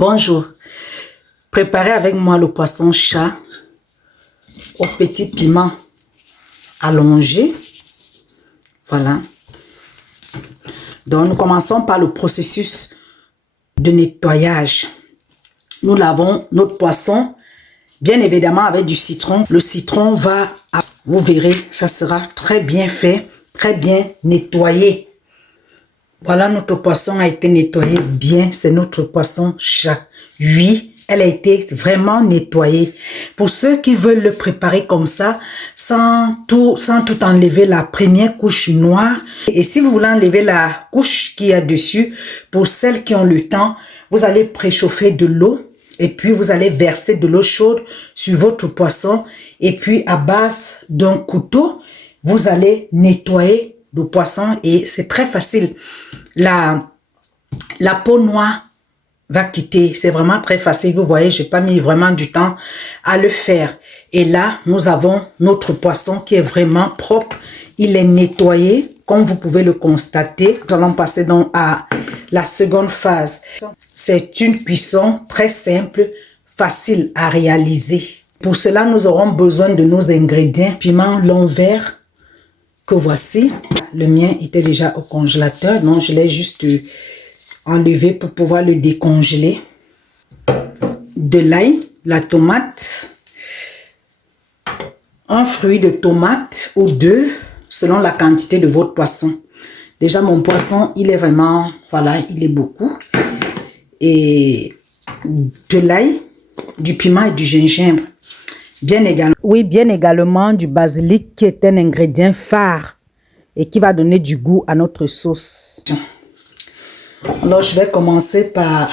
Bonjour, préparez avec moi le poisson chat au petit piment allongé. Voilà. Donc nous commençons par le processus de nettoyage. Nous lavons notre poisson, bien évidemment avec du citron. Le citron va, vous verrez, ça sera très bien fait, très bien nettoyé. Voilà, notre poisson a été nettoyé bien. C'est notre poisson chat. Oui, elle a été vraiment nettoyée. Pour ceux qui veulent le préparer comme ça, sans tout enlever la première couche noire. Et si vous voulez enlever la couche qui est dessus, pour celles qui ont le temps, vous allez préchauffer de l'eau. Et puis, vous allez verser de l'eau chaude sur votre poisson. Et puis, à base d'un couteau, vous allez nettoyer le poisson. Et c'est très facile. La peau noire va quitter. C'est vraiment très facile. Vous voyez, j'ai pas mis vraiment du temps à le faire. Et là, nous avons notre poisson qui est vraiment propre. Il est nettoyé, comme vous pouvez le constater. Nous allons passer donc à la seconde phase. C'est une cuisson très simple, facile à réaliser. Pour cela, nous aurons besoin de nos ingrédients. Piment long vert, que voici. Le mien était déjà au congélateur, donc je l'ai juste enlevé pour pouvoir le décongeler. De l'ail, la tomate, un fruit de tomate ou deux, selon la quantité de votre poisson. Déjà, mon poisson, il est vraiment, voilà, il est beaucoup. Et de l'ail, du piment et du gingembre. Bien également du basilic qui est un ingrédient phare et qui va donner du goût à notre sauce. Alors, je vais commencer par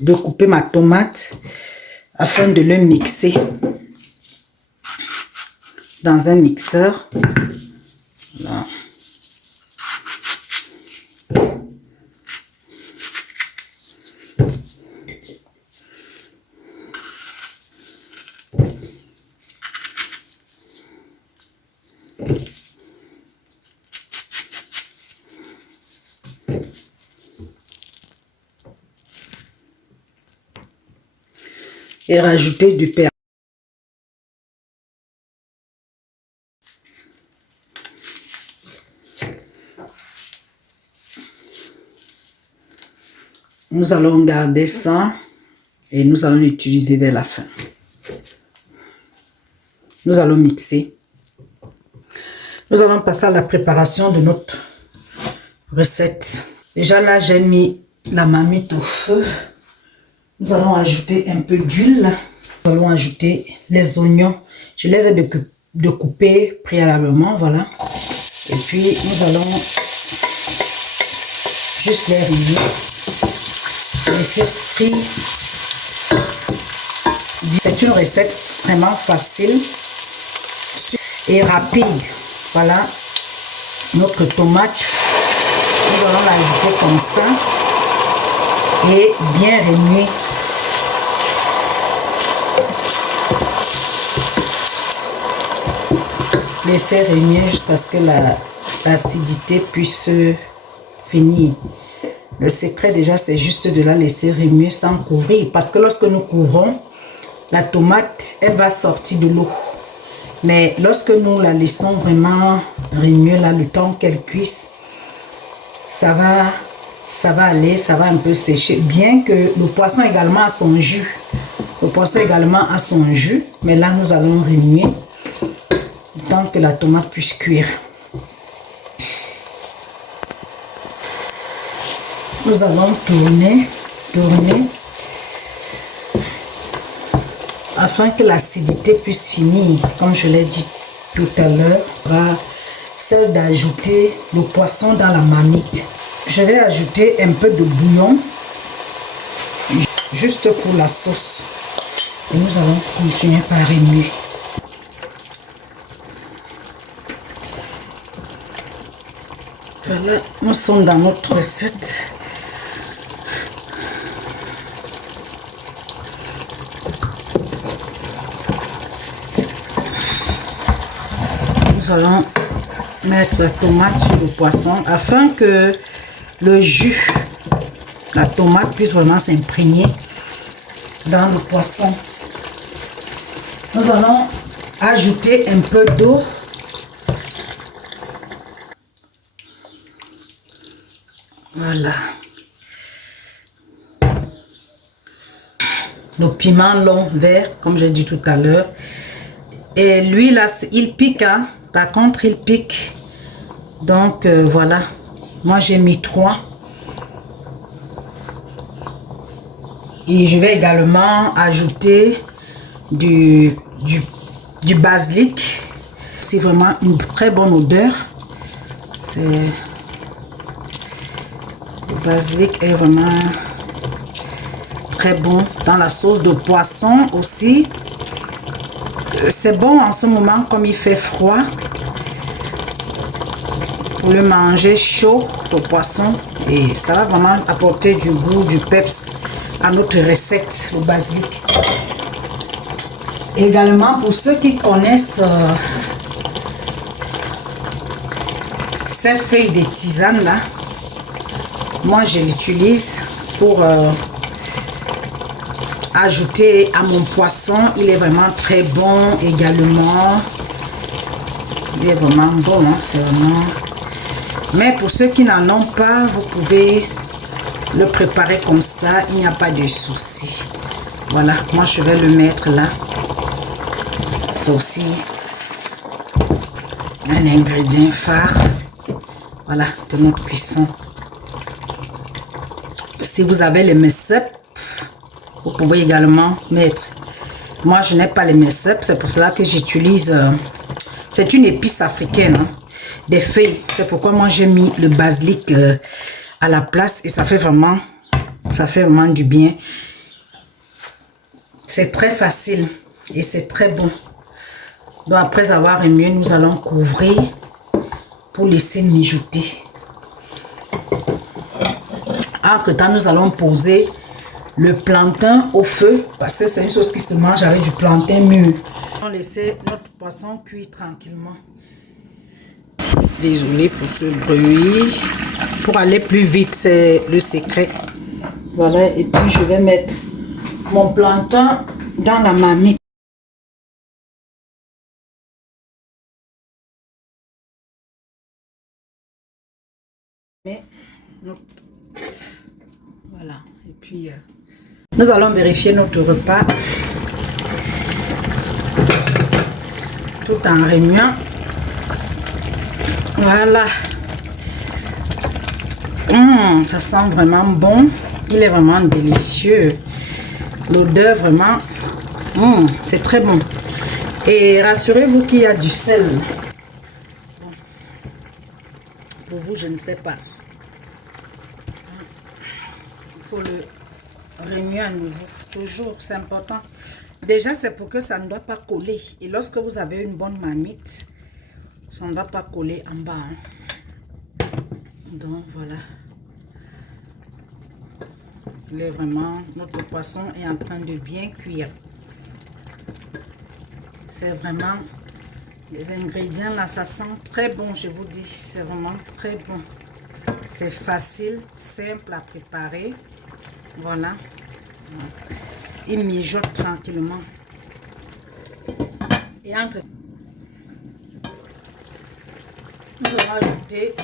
découper ma tomate afin de le mixer dans un mixeur. Voilà. Et rajouter du persil. Nous allons garder ça et nous allons l'utiliser vers la fin. Nous allons mixer. Nous allons passer à la préparation de notre recette. Déjà là, j'ai mis la marmite au feu. Nous allons ajouter un peu d'huile. Nous allons ajouter les oignons. Je les ai découpés préalablement, voilà. Et puis, nous allons juste les réunir. Laisser frire. C'est une recette vraiment facile et rapide. Voilà notre tomate. Nous allons l'ajouter comme ça et bien remuer. Laisser remuer jusqu'à ce que l'acidité puisse finir. Le secret déjà, c'est juste de la laisser remuer sans couvrir. Parce que lorsque nous couvrons, la tomate, elle va sortir de l'eau. Mais lorsque nous la laissons vraiment remuer là, le temps qu'elle cuise, ça va aller, ça va un peu sécher. Bien que le poisson également a son jus. Le poisson également a son jus. Mais là, nous allons remuer le temps que la tomate puisse cuire. Nous allons tourner afin que l'acidité puisse finir. Comme je l'ai dit tout à l'heure, celle d'ajouter le poisson dans la marmite. Je vais ajouter un peu de bouillon juste pour la sauce. Et nous allons continuer par remuer. Voilà, nous sommes dans notre recette. Nous allons mettre la tomate sur le poisson afin que le jus, la tomate puisse vraiment s'imprégner dans le poisson. Nous allons ajouter un peu d'eau. Voilà. Le piment long vert, comme j'ai dit tout à l'heure. Et lui, là, il pique. Hein? Par contre, il pique. Donc, voilà. Moi, j'ai mis 3. Et je vais également ajouter du basilic. C'est vraiment une très bonne odeur. Le basilic est vraiment très bon dans la sauce de poisson aussi. C'est bon en ce moment comme il fait froid. Pour le manger chaud au poisson. Et ça va vraiment apporter du goût, du peps à notre recette, le basilic. Également, pour ceux qui connaissent ces feuilles de tisane là, moi je l'utilise pour ajouter à mon poisson. Il est vraiment très bon également. Il est vraiment bon, hein? C'est vraiment... Mais pour ceux qui n'en ont pas, vous pouvez le préparer comme ça. Il n'y a pas de souci. Voilà, moi je vais le mettre là. C'est aussi un ingrédient phare. Voilà, de notre cuisson. Si vous avez les messep, vous pouvez également mettre. Moi, je n'ai pas les messep, c'est pour cela que j'utilise... c'est une épice africaine, hein, des feuilles. C'est pourquoi moi, j'ai mis le basilic à la place et ça fait vraiment du bien. C'est très facile et c'est très bon. Donc, après avoir remué, nous allons couvrir pour laisser mijoter. Entre-temps, nous allons poser le plantain au feu parce que c'est une sauce qui se mange avec du plantain mûr. On va laisser notre poisson cuire tranquillement. Désolé pour ce bruit. Pour aller plus vite, c'est le secret. Voilà, et puis je vais mettre mon plantain dans la marmite. Voilà, et puis nous allons vérifier notre repas tout en remuant. Voilà. Ça sent vraiment bon. Il est vraiment délicieux. L'odeur vraiment, c'est très bon. Et rassurez-vous qu'il y a du sel. Bon. Pour vous, je ne sais pas. Il faut le remuer à nouveau. Toujours, c'est important. Déjà, c'est pour que ça ne doit pas coller. Et lorsque vous avez une bonne marmite, ça ne va pas coller en bas. Hein. Donc, voilà. Il est vraiment... Notre poisson est en train de bien cuire. C'est vraiment... Les ingrédients, là, ça sent très bon, je vous dis. C'est vraiment très bon. C'est facile, simple à préparer. Voilà. Il mijote tranquillement. Et entre... Nous allons ajouter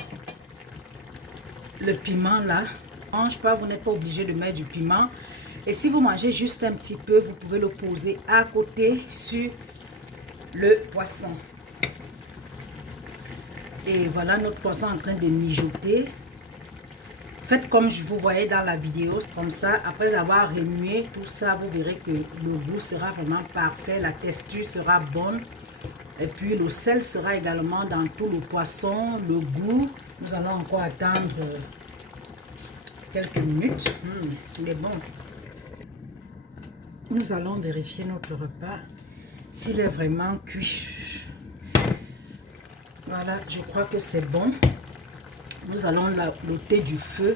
le piment là. Ne mange pas, vous n'êtes pas obligé de mettre du piment. Et si vous mangez juste un petit peu, vous pouvez le poser à côté sur le poisson. Et voilà notre poisson en train de mijoter. Faites comme je vous voyais dans la vidéo, comme ça. Après avoir remué tout ça, vous verrez que le goût sera vraiment parfait. La texture sera bonne. Et puis le sel sera également dans tout le poisson. Le goût, nous allons encore attendre quelques minutes. Il est bon. Nous allons vérifier notre repas s'il est vraiment cuit. Voilà, je crois que c'est bon. Nous allons l'ôter du feu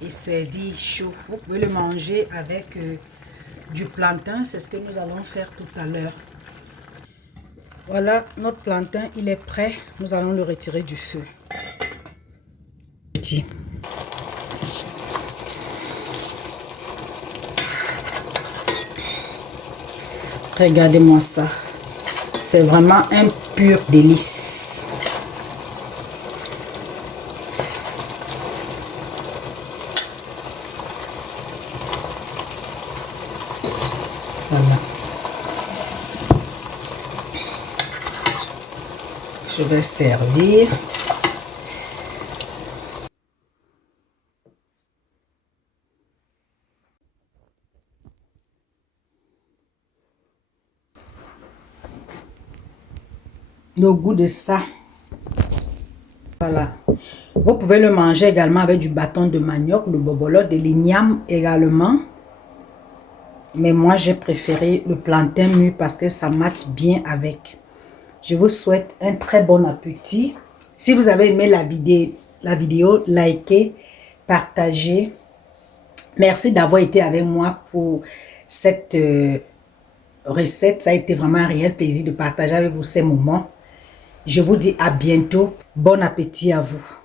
et servir chaud. Vous pouvez le manger avec du plantain. C'est ce que nous allons faire tout à l'heure. Voilà, notre plantain, il est prêt. Nous allons le retirer du feu. Petit. Regardez-moi ça. C'est vraiment un pur délice. Voilà. Je vais servir. Le goût de ça. Voilà. Vous pouvez le manger également avec du bâton de manioc, le bobolo, de l'igname également. Mais moi, j'ai préféré le plantain mûr parce que ça matche bien avec. Je vous souhaite un très bon appétit. Si vous avez aimé la vidéo, likez, partagez. Merci d'avoir été avec moi pour cette recette. Ça a été vraiment un réel plaisir de partager avec vous ces moments. Je vous dis à bientôt. Bon appétit à vous.